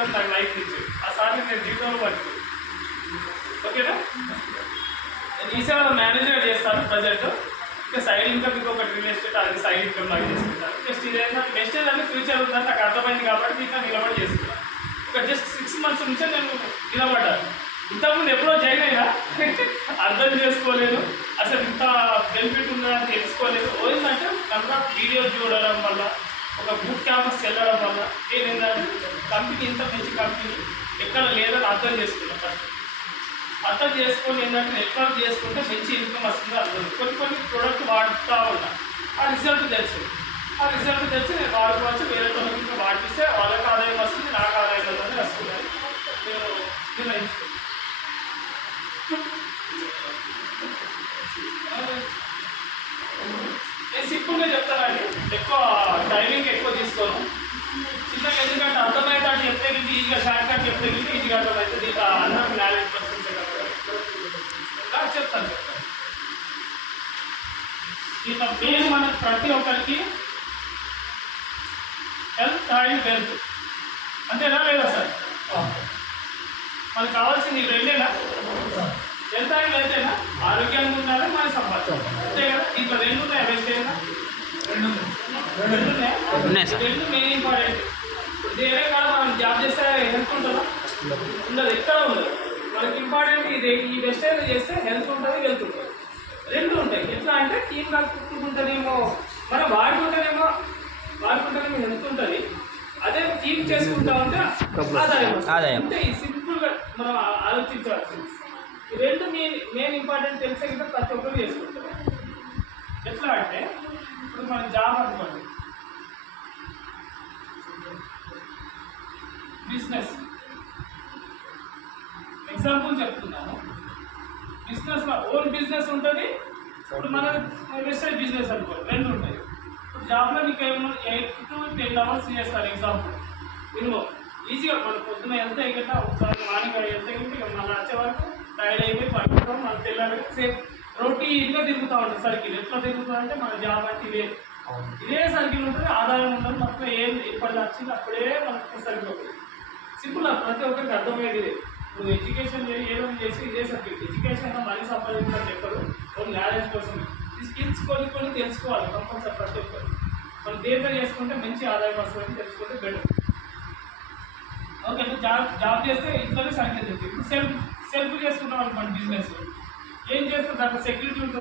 వరకు నాకు లైఫ్ ఇచ్చాడు. ఆ సార్ని నేను జీవితంలో పట్టుకు. ఓకేనా? నేను ఈసారి మేనేజర్ చేస్తాను ప్రజెంట్. ఇంకా సైడ్ ఇన్కమ్ ఇంకొకటి రియల్ ఎస్టేట్, అది సైడ్ ఇన్కమ్ లాగా చేసుకుంటాను. జస్ట్ ఇదేనా నెక్స్ట్ ఏదైనా ఫ్యూచర్ ఉందని నాకు అర్థమైంది కాబట్టి ఇంకా నిలబడి చేసుకున్నాను. ఒక జస్ట్ 6 months నుంచే నేను నిలబడ్డాను. ఇంతకుముందు ఎప్పుడో జాయిన్ అయినా అర్థం చేసుకోలేదు, అసలు ఇంత బెనిఫిట్ ఉందని తెలుసుకోలేదు. ఏంటంటే కనుక వీడియో చూడడం వల్ల, ఒక బూట్ క్యాంపస్ వెళ్ళడం వల్ల నేనేంటంటే కంపెనీ ఇంత మంచి కంపెనీ ఎక్కడ లేదని అర్థం చేసుకున్నాను. ఫస్ట్ అర్థం చేసుకొని ఏంటంటే నెట్వర్క్ చేసుకుంటే మంచి ఇన్కమ్ వస్తుంది అర్థం. కొన్ని ప్రోడక్ట్ వాడుతూ ఉన్నా, ఆ రిజల్ట్ తెలుసు. ఆ రిజల్ట్ తెచ్చి నేను వాడుకోవచ్చు, వేరే తొలగించి వాడిస్తే వాళ్ళకి ఆదాయం వస్తుంది, నాకు ఆదాయం వస్తుంది వస్తుంది. నేను నిర్ణయించుకున్నాను. నేను సింపుల్గా చెప్తానండి, ఎక్కువ టైమింగ్ ఎక్కువ తీసుకోను. చిన్నగా ఎందుకంటే అర్థమయ్యేటట్టు చెప్తే ఇది ఈజీగా, షార్ట్ కట్ చెప్తే ఇది ఈజీగా అర్థమవుతుంది. ఇంకా అందరికి నాలెడ్జ్ పర్సెంట్ చెప్తాను. ఇక మెయిన్ మనకు ప్రతి ఒక్కరికి హెల్త్ అండ్ వెల్త్ అంతేనా లేదా సార్? మనకు కావాల్సింది రెండేనా? Health and వెల్తేనా? ఆరోగ్యంగా ఉండాలి, మన సంపాదించాలి, అంతే కదా? ఇంట్లో రెండు ఉన్నాయా? వెల్త్ ఏనా? రెండు ఉన్నాయా? రెండు మెయిన్ ఇంపార్టెంట్. ఇప్పుడు వేరే కాదు, మనం జాబ్ చేస్తే హెల్త్ ఉంటుందా? ఉండదు, ఎక్కడ ఉండదు. మనకి ఇంపార్టెంట్ ఇది. ఈ బెస్ట్ అయితే చేస్తే హెల్త్ ఉంటుంది, వెల్త్ ఉంటుంది, రెండు ఉంటాయి. ఎట్లా అంటే టీం కట్టుకుంటుంటేనేమో మనం వాడుకుంటేనేమో హెల్త్ ఉంటుంది, అదే టీం చేసుకుంటా ఉంటే ఆదాయం. అంటే ఈ సింపుల్గా మనం ఆలోచించవచ్చు. ఈ రెండు మెయిన్ ఇంపార్టెంట్ తెలిసే కదా ప్రతి ఒక్కరు చేసుకుంటారు. ఎట్లా అంటే ఇప్పుడు మనం జాబ్ అనుకోండి, బిజినెస్ ఎగ్జాంపుల్ చెప్తున్నాను. బిజినెస్లో ఓన్ బిజినెస్ ఉంటుంది, ఇప్పుడు మనం వెబ్సైట్ బిజినెస్ అనుకోండి, రెండు ఉంటాయి. ఇప్పుడు జాబ్లో నీకు ఏమో 8 to 10 hours చేస్తారు. ఎగ్జాంపుల్ మినిమం ఈజీగా మనం పొద్దున ఎంత ఎగట, ఒకసారి మార్నింగ్ ఎంత ఎగితే ఇక మళ్ళీ వచ్చే వరకు టైర్డ్ అయిపోయి పడుకుంటాం. మనం తెల్లారి సేమ్ రొటీన్గా తిరుగుతూ ఉంటుంది సర్కిల్. ఎట్లా తిరుగుతుందంటే మన జాబ్ అంటే ఇదే సర్కిల్ ఉంటుంది, ఆదాయం ఉంటుంది. మొత్తం ఏం ఎప్పటి వచ్చింది అప్పుడే మనకు సర్కిల్ ఉంటుంది. సింపుల్, ప్రతి ఒక్కరికి అర్థమయ్యేది. నువ్వు ఎడ్యుకేషన్ ఏదో చేసి ఇదే సబ్జెక్ట్. ఎడ్యుకేషన్ మనీ సంపాదించాలని చెప్పరు, కొన్ని నాలెడ్జ్ కోసం. ఈ స్కిల్స్ కొన్ని తెలుసుకోవాలి కంపల్సరీ ప్రతి ఒక్కరు. మనం దేంతో చేసుకుంటే మంచి ఆదాయం వస్తుందని తెలుసుకుంటే బెటర్. ఓకే, జాబ్ చేస్తే ఇంట్లోనే సర్కిల్ చేస్తే ఇప్పుడు సెల్ఫ్ చేసుకుంటాం అనుకోండి. బిజినెస్ ఏం చేస్తే దాంట్లో సెక్యూరిటీ ఉంటుంది.